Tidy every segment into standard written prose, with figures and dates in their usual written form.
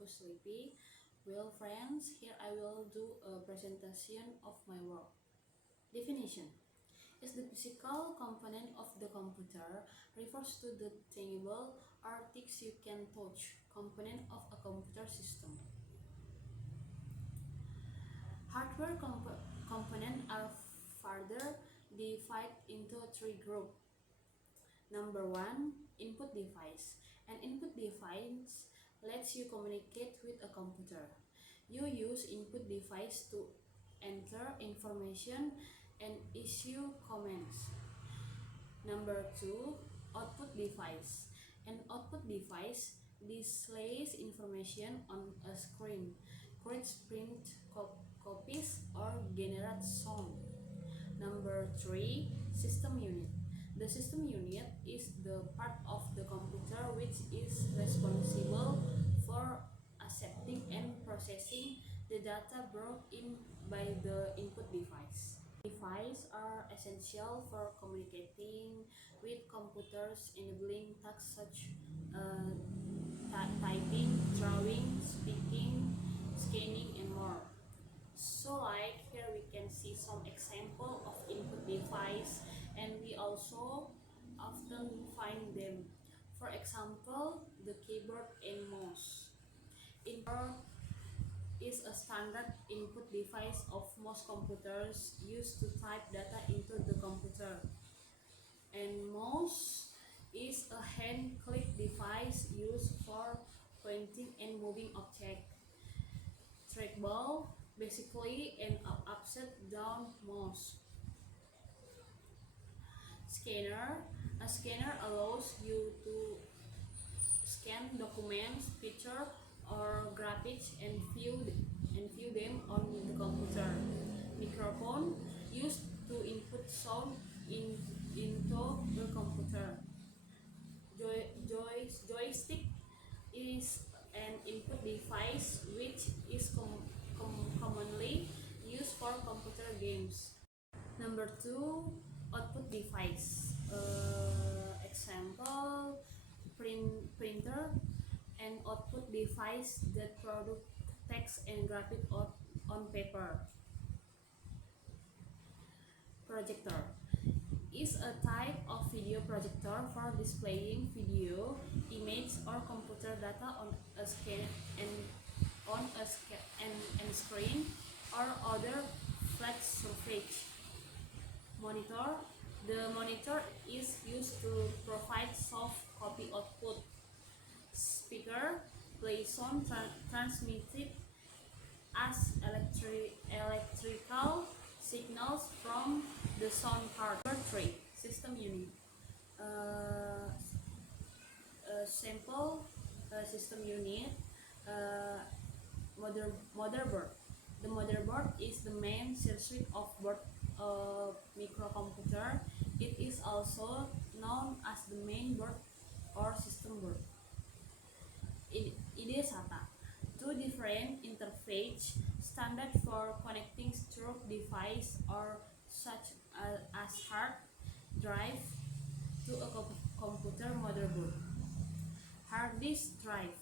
Aku Sleepy. Well, friends, here I will do a presentation of my work. Definition is the physical component of the computer, refers to the tangible or things you can touch component of a computer system. Hardware components are further divided into three groups. Number one, input device. An input device lets you communicate with a computer. You use input device to enter information and issue commands. Number two, output device. An output device displays information on a screen, creates print copies, or generates sound. Number three, system unit. The system unit is the part of the computer which is responsible for accepting and processing the data brought in by the input device. Devices are essential for communicating with computers, enabling tasks such as typing, drawing, speaking, scanning, and more. So like here we can see some example of input device, and we also often find them. For example, the keyboard and mouse. Keyboard is a standard input device of most computers used to type data into the computer. And mouse is a hand click device used for pointing and moving objects. Trackball, basically an upside down mouse. Scanner, a scanner allows you to scan documents, pictures, or graphics and view them on the computer. Microphone, used to input sound into the computer. Joystick is an input device which is commonly used for computer games. Number two, output device. Example, printer, an output device that produce text and graphic out on paper. Projector is a type of video projector for displaying video, image, or computer data on a screen and screen or other flat surface. Monitor. The monitor is used to provide soft copy output. Speaker plays sound transmitted as electrical signals from the sound card. Number three, system unit. Sample system unit. Motherboard. The motherboard is the main circuit of board microcomputer. It is also known as the main board or system board. IDE SATA. Two different interface standard for connecting stroke device or such as hard drive to a computer motherboard. Hard disk drive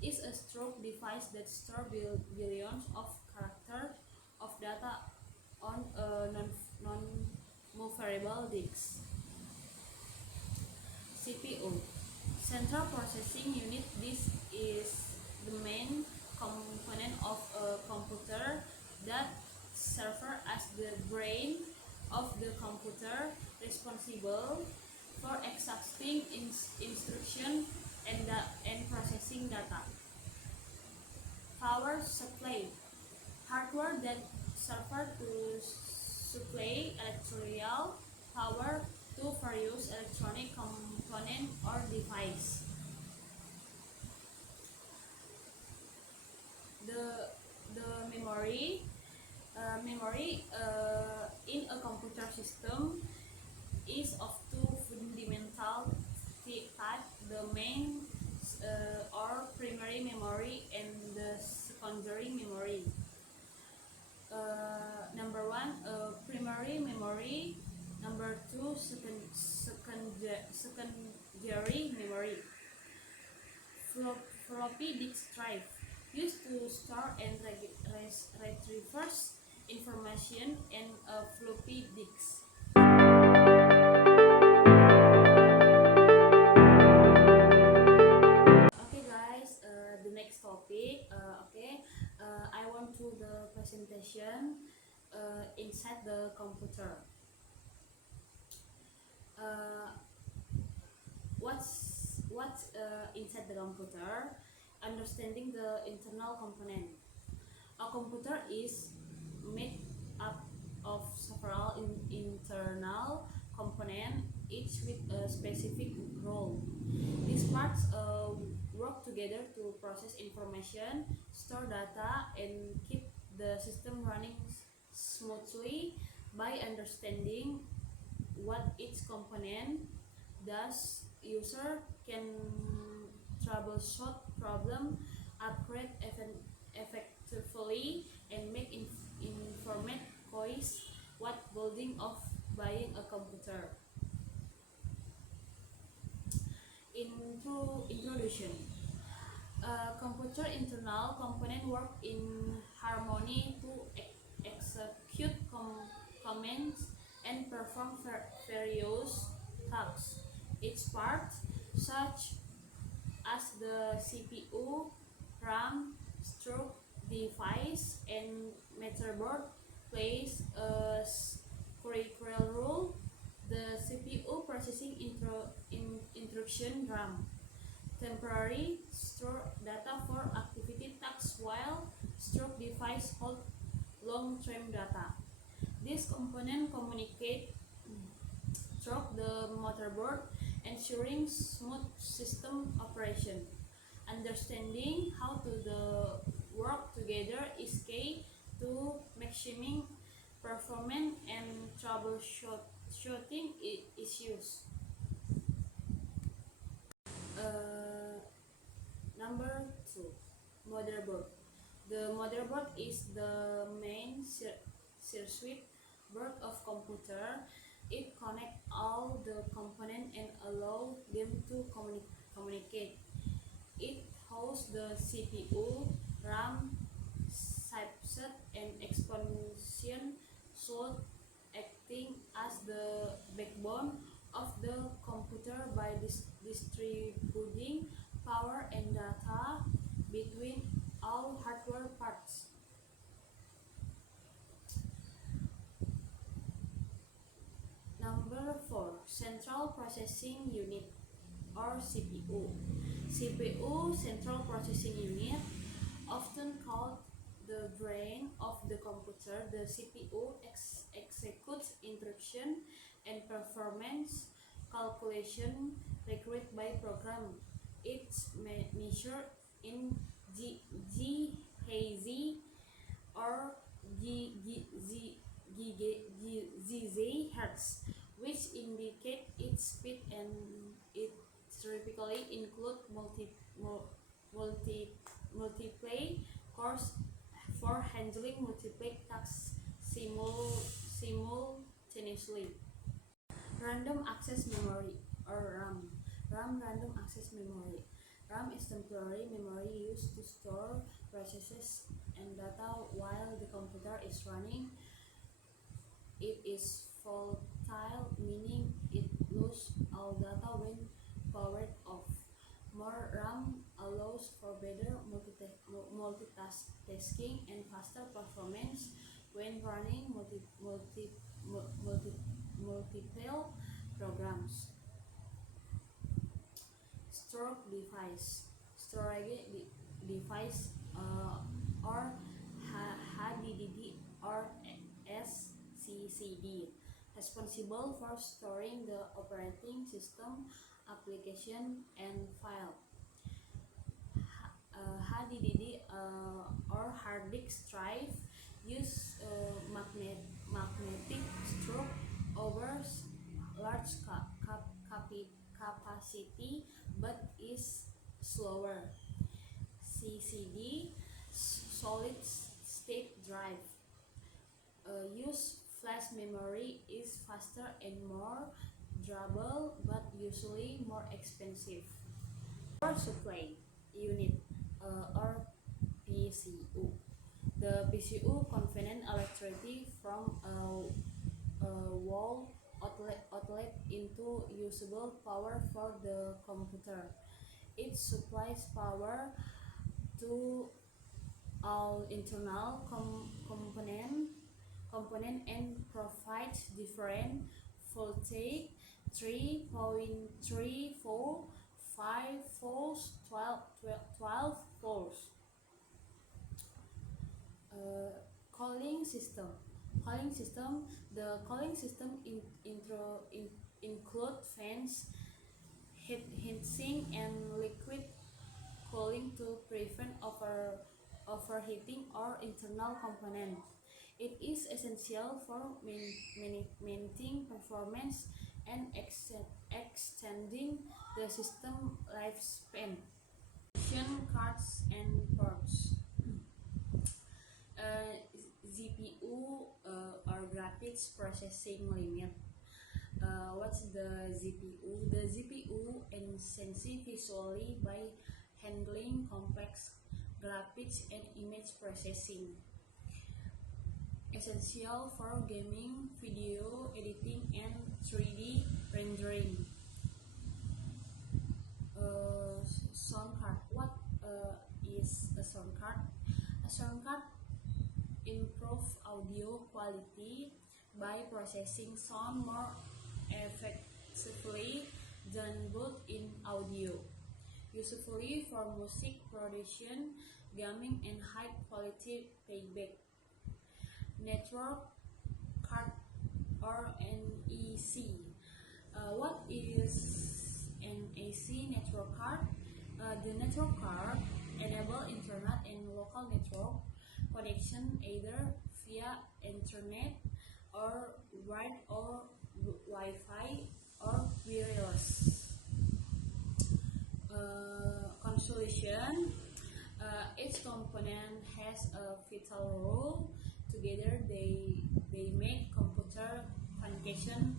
is a stroke device that stores billions of characters of data on a non-movable disk. CPU, Central Processing Unit. This is the main component of a computer that serves as the brain of the computer, responsible for extracting instruction and processing data. Power supply, hardware that serves to supply electrical power to various electronic component or device. The memory. Memory in a computer system is of two fundamental types: the main or primary memory and the secondary memory. Number one, primary memory. Number two, secondary memory. Floppy floppy disk drive, used to store and retrieve information in a floppy disk. Okay guys, the next topic. I want to the presentation inside the computer. What's inside the computer? Understanding the internal component. A computer is made up of several internal components, each with a specific role. These parts work together to process information, store data, and keep the system running smoothly. By understanding what each component does, user can troubleshoot problem, upgrade effectively, and make informed choice what building of buying a computer. Introduction. Computer internal component work in harmony to execute commands and perform various tasks. Each part, such as the CPU, RAM, stroke device, and motherboard, plays a critical role. The CPU processing instruction RAM temporarily store data for activity tasks, while stroke device hold long-term data. This component communicate through the motherboard, ensuring smooth system operation. Understanding how to the work together is key to maximizing performance and troubleshooting issues. Number 2, motherboard. The motherboard is the main circuit board of computer. It connects all the components and allows them to communicate. It hosts the CPU, RAM, chipset, and expansion slot, acting as the backbone of the computer by distributing power and data between all hardware parts. Number 4, Central Processing Unit or CPU. CPU, Central Processing Unit, often called the brain of the computer. The CPU executes instruction and performance calculation required by program. It's measured in GHz or GHz, which indicate its speed, and it typically include multiple cores for handling multiple tasks simultaneously. Random access memory or RAM. Random access memory. RAM is temporary memory used to store processes and data while the computer is running. It is volatile, meaning it loses all data when powered off. More RAM allows for better multitasking and faster performance when running multiple programs. Storage device. Storage device or HDD or SCCD, responsible for storing the operating system, application, and file. HDD or hard disk drive use magnetic stroke over large capacity but is slower. CCD, solid state drive, use flash memory, is faster and more durable but usually more expensive. Power supply unit. or PCU. The PCU conveys electricity from a wall outlet into usable power for the computer. It supplies power to all internal component and provides different voltage 3.34, 5 volts, 12 volts. Cooling system. The cooling system include fans, heatsink, and liquid cooling to prevent overheating or internal components. It is essential for maintaining performance and extending the system lifespan. Cards and ports. GPU or graphics processing unit. What's the GPU? The GPU enhances visually by handling complex graphics and image processing. Essential for gaming, video editing, and 3D rendering. Sound card. What is a sound card? A sound card improves audio quality by processing sound more effectively than built-in audio, usefully for music production, gaming, and high-quality playback. Network card or NEC. What is NEC network card? The network card enable internet and local network connection either via internet or wired or Wi-Fi or wireless. Conclusion: each component has a vital role. Together, they make computer communication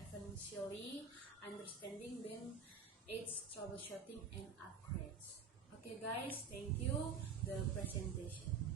essentially. Understanding them, it's troubleshooting and upgrades. Okay, guys, thank you. The presentation.